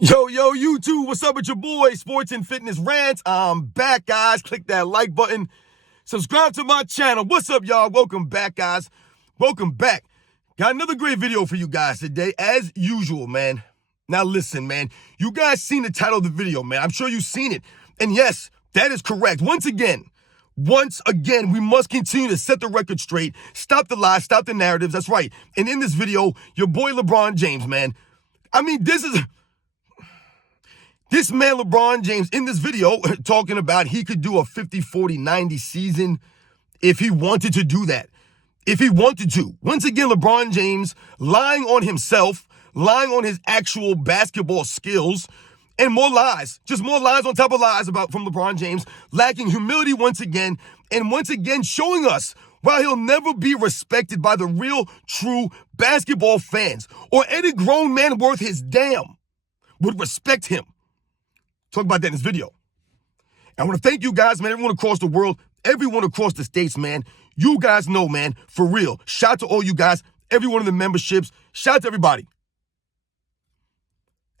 Yo, YouTube, what's up with your boy, Sports and Fitness Rants? I'm back, guys. Click that like button. Subscribe to my channel. What's up, y'all? Welcome back, guys. Welcome back. Got another great video for you guys today, as usual, man. Now, listen, man. You guys seen the title of the video, man. I'm sure you've seen it. And yes, that is correct. Once again, we must continue to set the record straight. Stop the lies, stop the narratives. That's right. And in this video, your boy LeBron James, man. I mean, This man, LeBron James, in this video, talking about he could do a 50, 40, 90 season if he wanted to do that. If he wanted to. Once again, LeBron James lying on himself, lying on his actual basketball skills, and more lies. Just more lies on top of lies from LeBron James, lacking humility once again, and once again showing us why he'll never be respected by the real, true basketball fans, or any grown man worth his damn would respect him. Talk about that in this video. I want to thank you guys, man, everyone across the world, everyone across the states, man. You guys know, man, for real. Shout out to all you guys, everyone in the memberships. Shout out to everybody.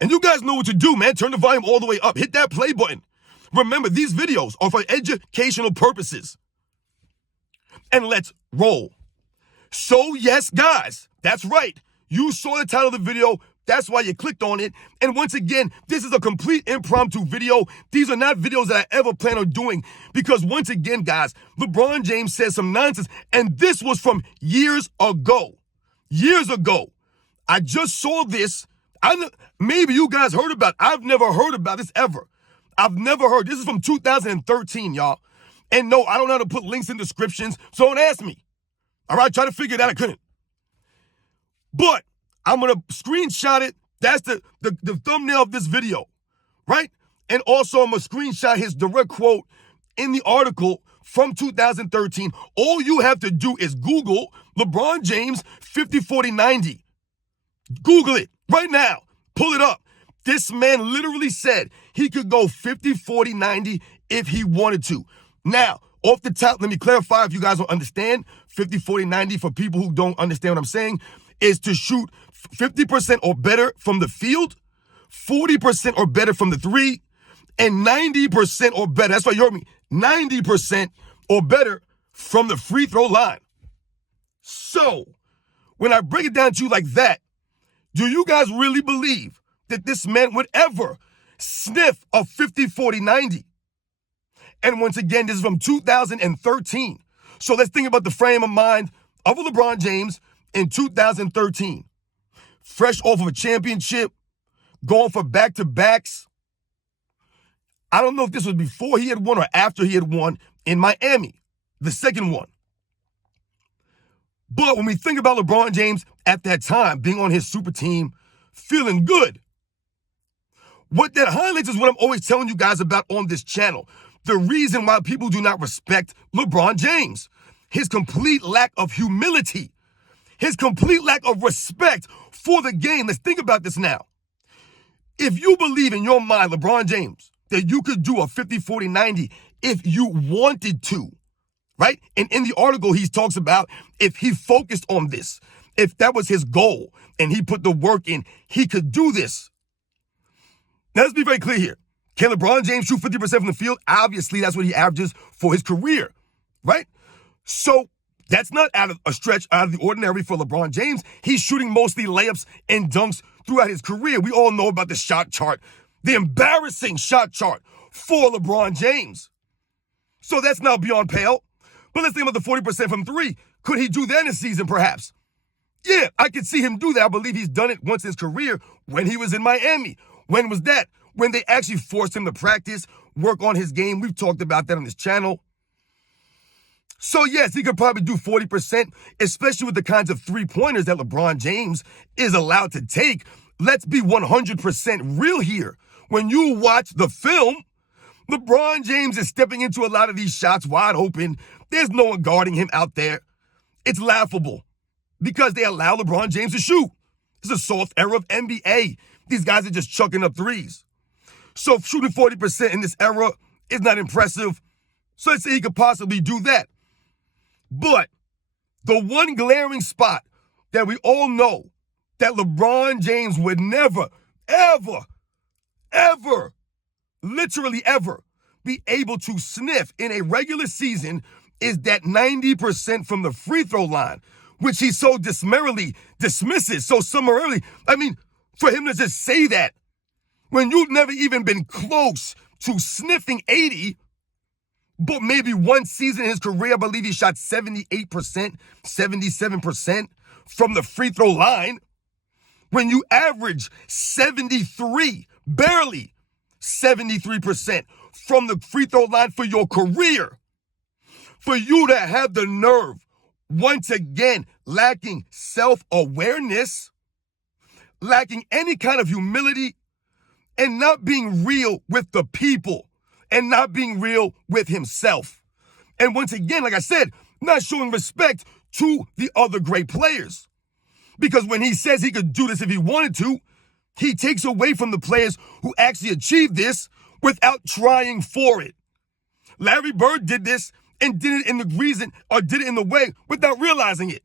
And you guys know what to do, man. Turn the volume all the way up. Hit that play button. Remember, these videos are for educational purposes. And let's roll. So, yes, guys, that's right. You saw the title of the video. That's why you clicked on it. And once again, this is a complete impromptu video. These are not videos that I ever plan on doing because once again, guys, LeBron James said some nonsense, and this was from years ago. Years ago. I just saw this. Maybe you guys heard about it. I've never heard about this ever. I've never heard. This is from 2013, y'all. And no, I don't know how to put links in descriptions, so don't ask me. All right, try to figure it out. I couldn't. But I'm going to screenshot it. That's the thumbnail of this video, right? And also, I'm going to screenshot his direct quote in the article from 2013. All you have to do is Google LeBron James 50, 40, 90. Google it right now. Pull it up. This man literally said he could go 50, 40, 90 if he wanted to. Now, off the top, let me clarify if you guys don't understand. 50, 40, 90 for people who don't understand what I'm saying is to shoot 50% or better from the field, 40% or better from the three, and 90% or better. That's why you heard me. 90% or better from the free throw line. So, when I break it down to you like that, do you guys really believe that this man would ever sniff a 50, 40, 90? And once again, this is from 2013. So let's think about the frame of mind of LeBron James in 2013. Fresh off of a championship, going for back-to-backs. I don't know if this was before he had won or after he had won in Miami, the second one. But when we think about LeBron James at that time, being on his super team, feeling good, what that highlights is what I'm always telling you guys about on this channel. The reason why people do not respect LeBron James. His complete lack of humility. His complete lack of respect for the game. Let's think about this now. If you believe in your mind, LeBron James, that you could do a 50, 40, 90 if you wanted to, right? And in the article, he talks about if he focused on this, if that was his goal and he put the work in, he could do this. Now, let's be very clear here. Can LeBron James shoot 50% from the field? Obviously, that's what he averages for his career, right? So that's not out of a stretch out of the ordinary for LeBron James. He's shooting mostly layups and dunks throughout his career. We all know about the shot chart, the embarrassing shot chart for LeBron James. So that's now beyond pale. But let's think about the 40% from three. Could he do that in a season, perhaps? Yeah, I could see him do that. I believe he's done it once in his career when he was in Miami. When was that? When they actually forced him to practice, work on his game. We've talked about that on this channel. So, yes, he could probably do 40%, especially with the kinds of three-pointers that LeBron James is allowed to take. Let's be 100% real here. When you watch the film, LeBron James is stepping into a lot of these shots wide open. There's no one guarding him out there. It's laughable because they allow LeBron James to shoot. It's a soft era of NBA. These guys are just chucking up threes. So shooting 40% in this era is not impressive. So let's say he could possibly do that. But the one glaring spot that we all know that LeBron James would never, ever ever, literally ever, be able to sniff in a regular season is that 90% from the free throw line, which he so dismisses so summarily. I mean, for him to just say that when you've never even been close to sniffing 80, but maybe one season in his career, I believe he shot 78%, 77% from the free throw line. When you average 73, barely 73% from the free throw line for your career, for you to have the nerve, once again, lacking self-awareness, lacking any kind of humility, and not being real with the people, and not being real with himself. And once again, like I said, not showing respect to the other great players. Because when he says he could do this if he wanted to, he takes away from the players who actually achieved this without trying for it. Larry Bird did this and did it in the reason, or did it in the way without realizing it.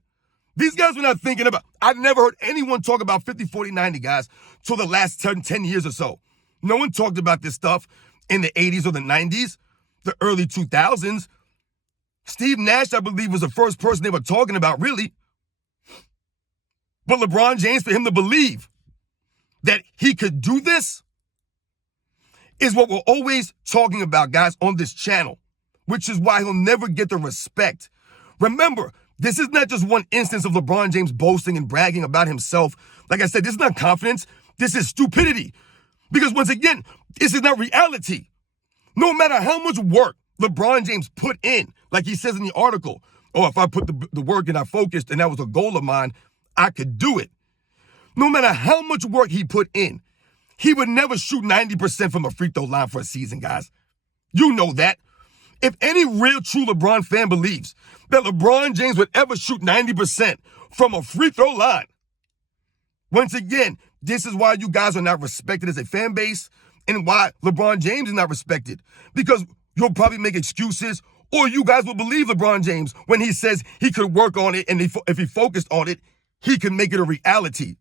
These guys were not thinking about, I've never heard anyone talk about 50, 40, 90 guys till the last 10 years or so. No one talked about this stuff in the 80s or the 90s, the early 2000s. Steve Nash, I believe, was the first person they were talking about, really. But LeBron James, for him to believe that he could do this is what we're always talking about, guys, on this channel, which is why he'll never get the respect. Remember, this is not just one instance of LeBron James boasting and bragging about himself. Like I said, this is not confidence. This is stupidity. Because once again, this is not reality. No matter how much work LeBron James put in, like he says in the article, oh, if I put the work and I focused and that was a goal of mine, I could do it. No matter how much work he put in, he would never shoot 90% from a free throw line for a season, guys. You know that. If any real true LeBron fan believes that LeBron James would ever shoot 90% from a free throw line, once again, this is why you guys are not respected as a fan base and why LeBron James is not respected. Because you'll probably make excuses, or you guys will believe LeBron James when he says he could work on it, and if he focused on it, he can make it a reality.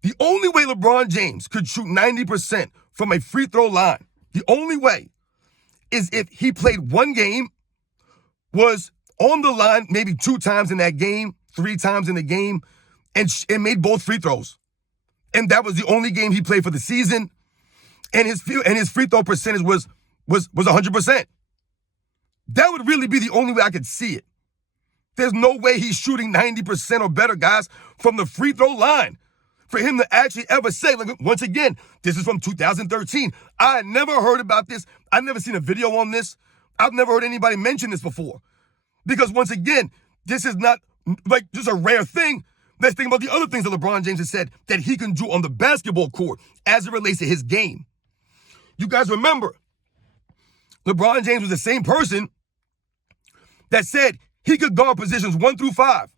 The only way LeBron James could shoot 90% from a free throw line, the only way, is if he played one game, was on the line maybe 2 times in that game, 3 times in the game, and made both free throws. And that was the only game he played for the season, and his free throw percentage was 100%. That would really be the only way I could see it. There's no way he's shooting 90% or better, guys, from the free throw line. For him to actually ever say, like, once again, this is from 2013. I never heard about this. I've never seen a video on this. I've never heard anybody mention this before. Because once again, this is not like just a rare thing. Let's think about the other things that LeBron James has said that he can do on the basketball court as it relates to his game. You guys remember, LeBron James was the same person that said he could guard positions 1 through 5.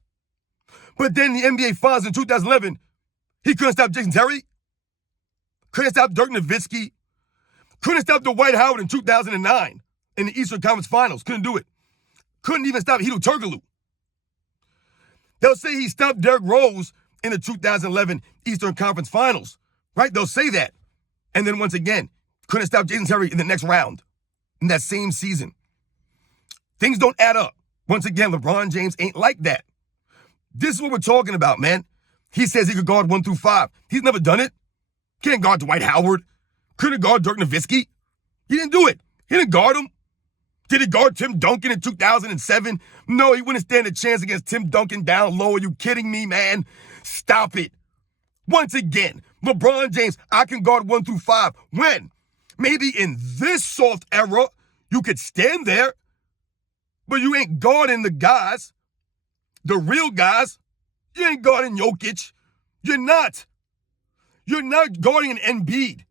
But then the NBA Finals in 2011, he couldn't stop Jason Terry, couldn't stop Dirk Nowitzki, couldn't stop Dwight Howard in 2009 in the Eastern Conference Finals. Couldn't do it. Couldn't even stop Hedo Turkoglu. They'll say he stopped Derrick Rose in the 2011 Eastern Conference Finals, right? They'll say that. And then once again, couldn't stop Jason Terry in the next round in that same season. Things don't add up. Once again, LeBron James ain't like that. This is what we're talking about, man. He says he could guard 1 through 5. He's never done it. Can't guard Dwight Howard. Couldn't guard Dirk Nowitzki. He didn't do it. He didn't guard him. Did he guard Tim Duncan in 2007? No, he wouldn't stand a chance against Tim Duncan down low. Are you kidding me, man? Stop it. Once again, LeBron James, I can guard 1 through 5. When? Maybe in this soft era, you could stand there, but you ain't guarding the guys, the real guys. You ain't guarding Jokic. You're not. You're not guarding an Embiid.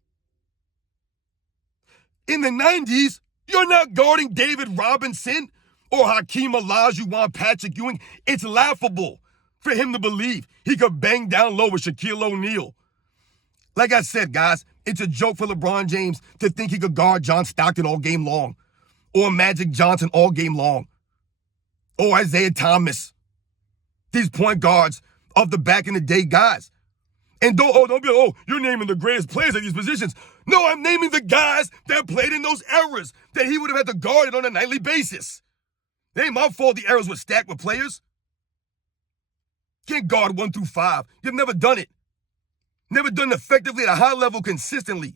In the 90s, you're not guarding David Robinson or Hakeem Olajuwon, Patrick Ewing. It's laughable for him to believe he could bang down low with Shaquille O'Neal. Like I said, guys, it's a joke for LeBron James to think he could guard John Stockton all game long, or Magic Johnson all game long, or Isaiah Thomas. These point guards of the back in the day guys. And don't be like, oh, you're naming the greatest players at these positions. No, I'm naming the guys that played in those eras that he would have had to guard it on a nightly basis. It ain't my fault the eras were stacked with players. Can't guard 1 through 5. You've never done it. Never done it effectively at a high level consistently.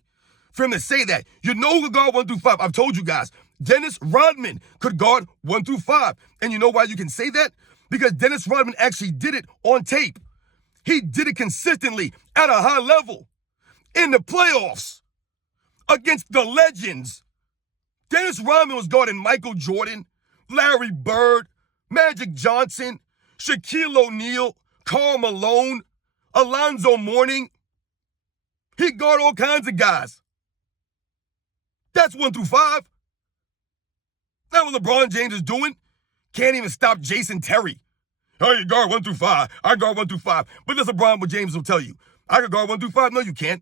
For him to say that, you know who could guard 1 through 5. I've told you guys, Dennis Rodman could guard 1 through 5. And you know why you can say that? Because Dennis Rodman actually did it on tape. He did it consistently at a high level in the playoffs against the legends. Dennis Rodman was guarding Michael Jordan, Larry Bird, Magic Johnson, Shaquille O'Neal, Karl Malone, Alonzo Mourning. He guarded all kinds of guys. That's 1 through 5. That's what LeBron James is doing. Can't even stop Jason Terry. Oh, you guard 1 through 5. I guard 1 through 5. But that's LeBron James will tell you. I can guard 1 through 5. No, you can't.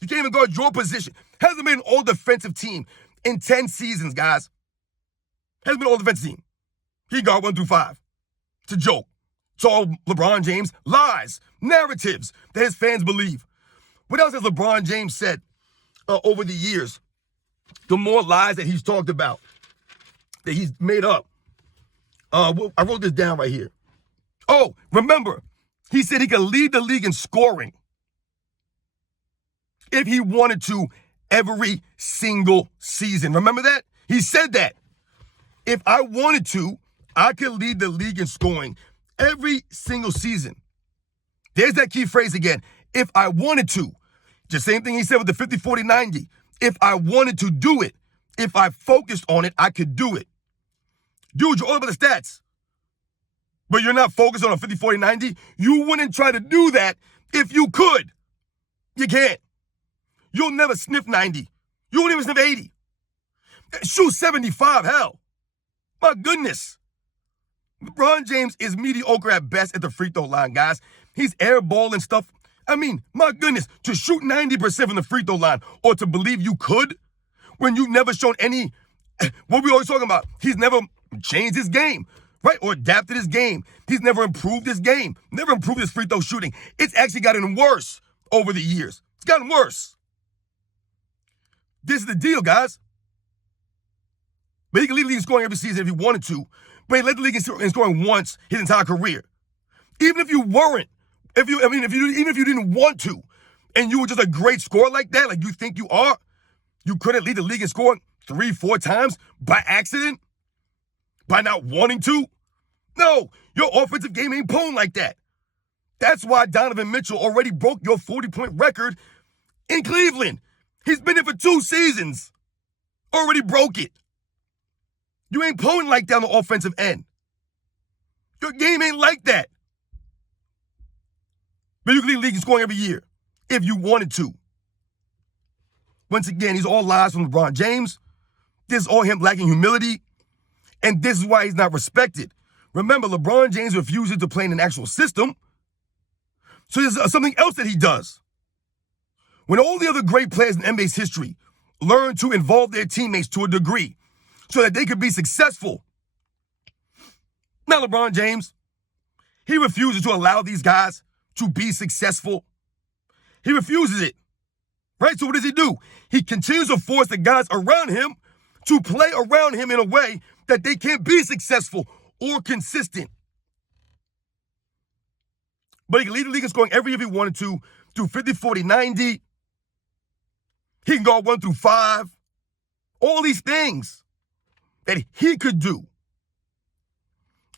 You can't even guard your position. Hasn't been an all-defensive team in 10 seasons, guys. Hasn't been an all-defensive team. He guard 1 through 5. It's a joke. It's all LeBron James lies, narratives that his fans believe. What else has LeBron James said over the years? The more lies that he's talked about, that he's made up. I wrote this down right here. Oh, remember, he said he could lead the league in scoring if he wanted to every single season. Remember that? He said that. If I wanted to, I could lead the league in scoring every single season. There's that key phrase again. If I wanted to. Just same thing he said with the 50-40-90. If I wanted to do it, if I focused on it, I could do it. Dude, you're all about the stats. But you're not focused on a 50-40-90. You wouldn't try to do that if you could. You can't. You'll never sniff 90. You won't even sniff 80. Shoot 75, hell. My goodness. LeBron James is mediocre at best at the free throw line, guys. He's airballing stuff. I mean, my goodness, to shoot 90% from the free throw line or to believe you could when you've never shown any, what we always talking about, he's never changed his game, right? Or adapted his game. He's never improved his game, never improved his free throw shooting. It's actually gotten worse over the years. It's gotten worse. This is the deal, guys. But he can lead the league in scoring every season if he wanted to, but he led the league in scoring once his entire career. Even if you weren't, even if you didn't want to, and you were just a great scorer like that, like you think you are, you couldn't lead the league in scoring 3-4 times by accident, by not wanting to. No, your offensive game ain't pwned like that. That's why Donovan Mitchell already broke your 40-point record in Cleveland. He's been there for 2 seasons. Already broke it. You ain't pwned like that on the offensive end. Your game ain't like that. But you can lead the league in scoring every year if you wanted to. Once again, these are all lies from LeBron James. This is all him lacking humility. And this is why he's not respected. Remember, LeBron James refuses to play in an actual system. So there's something else that he does. When all the other great players in NBA's history learn to involve their teammates to a degree so that they could be successful. Not LeBron James. He refuses to allow these guys to be successful. He refuses it. Right? So what does he do? He continues to force the guys around him to play around him in a way that they can't be successful or consistent. But he can lead the league in scoring every year if he wanted to, do 50-40-90. He can go 1 through 5. All these things that he could do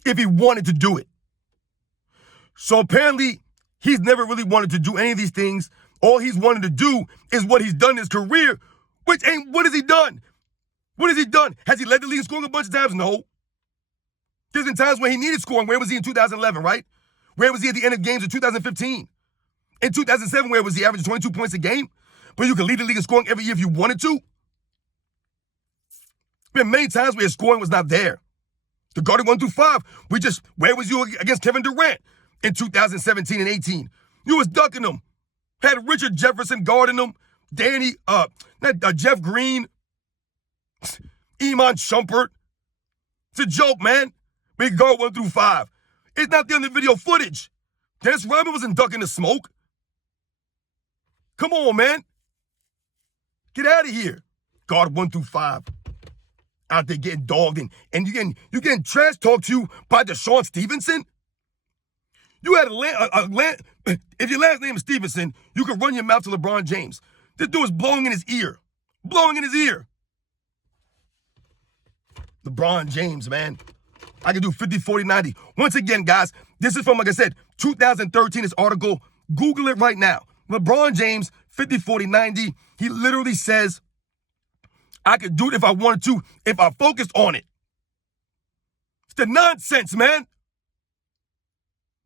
if he wanted to do it. So apparently, he's never really wanted to do any of these things. All he's wanted to do is what he's done in his career, which ain't, what has he done? What has he done? Has he led the league in scoring a bunch of times? No. There's been times where he needed scoring. Where was he in 2011, right? Where was he at the end of games in 2015? In 2007, where was he averaging 22 points a game? But you can lead the league in scoring every year if you wanted to. There been many times where his scoring was not there. The guarding 1 through 5, where was you against Kevin Durant in 2017 and 18? You was ducking him. Had Richard Jefferson guarding him. Jeff Green. Iman Shumpert. It's a joke, man. Big guard 1 through 5. It's not there in the video footage. Dennis Rodman wasn't ducking the smoke. Come on, man. Get out of here. Guard 1 through 5. Out there getting dogged and you getting trash talked to you by Deshaun Stevenson? You had if your last name is Stevenson, you can run your mouth to LeBron James. This dude is blowing in his ear. Blowing in his ear. LeBron James, man. I can do 50, 40, 90. Once again, guys, this is from, like I said, 2013, this article. Google it right now. LeBron James, 50, 40, 90. He literally says, I could do it if I wanted to, if I focused on it. It's the nonsense, man.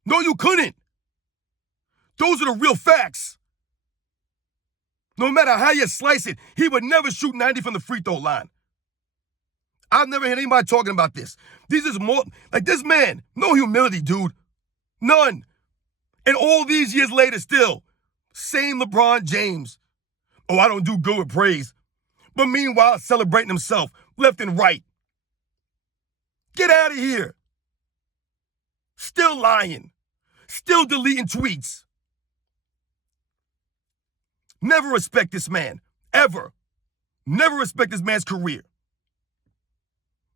No, you couldn't. Those are the real facts. No matter how you slice it, he would never shoot 90 from the free throw line. I've never heard anybody talking about this. This is more, like this man, no humility, dude. None. And all these years later still, same LeBron James. Oh, I don't do good with praise. But meanwhile, celebrating himself left and right. Get out of here. Still lying. Still deleting tweets. Never respect this man. Ever. Never respect this man's career.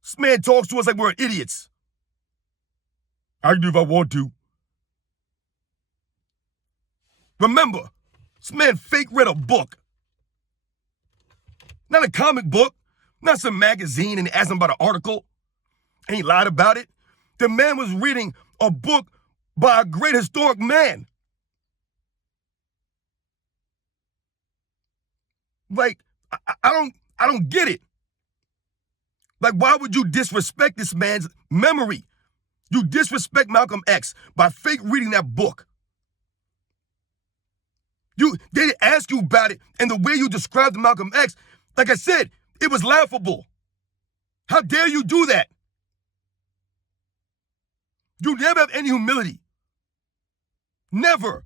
This man talks to us like we're idiots. I can do if I want to. Remember, this man fake read a book. Not a comic book, not some magazine and asked him about an article. And he lied about it. The man was reading a book by a great historic man. Like, I don't get it. Like, why would you disrespect this man's memory? You disrespect Malcolm X by fake reading that book. They didn't ask you about it, and the way you described Malcolm X, like I said, it was laughable. How dare you do that? You never have any humility. Never.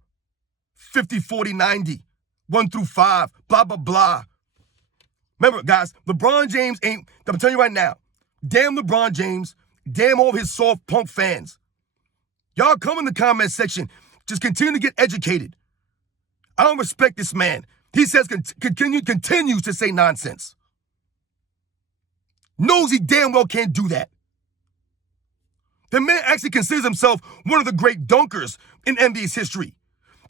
50, 40, 90, 1 through 5, blah, blah, blah. Remember, guys, LeBron James ain't, I'm telling you right now, damn LeBron James, damn all his soft punk fans. Y'all come in the comment section, just continue to get educated. I don't respect this man. He says continues to say nonsense. Knows he damn well can't do that. The man actually considers himself one of the great dunkers in NBA's history.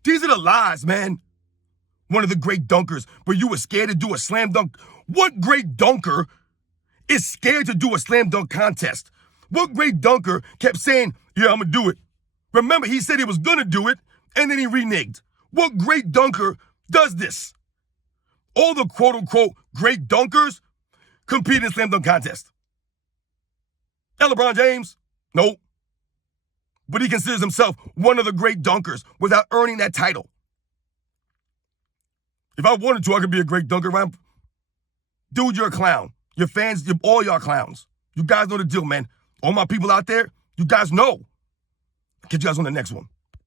These are the lies, man. One of the great dunkers, but you were scared to do a slam dunk. What great dunker is scared to do a slam dunk contest? What great dunker kept saying, yeah, I'm going to do it? Remember, he said he was going to do it, and then he reneged. What great dunker does this? All the quote-unquote great dunkers compete in slam dunk contest. And LeBron James? Nope. But he considers himself one of the great dunkers without earning that title. If I wanted to, I could be a great dunker. Dude, you're a clown. Your fans, all y'all clowns. You guys know the deal, man. All my people out there, you guys know. I'll catch you guys on the next one.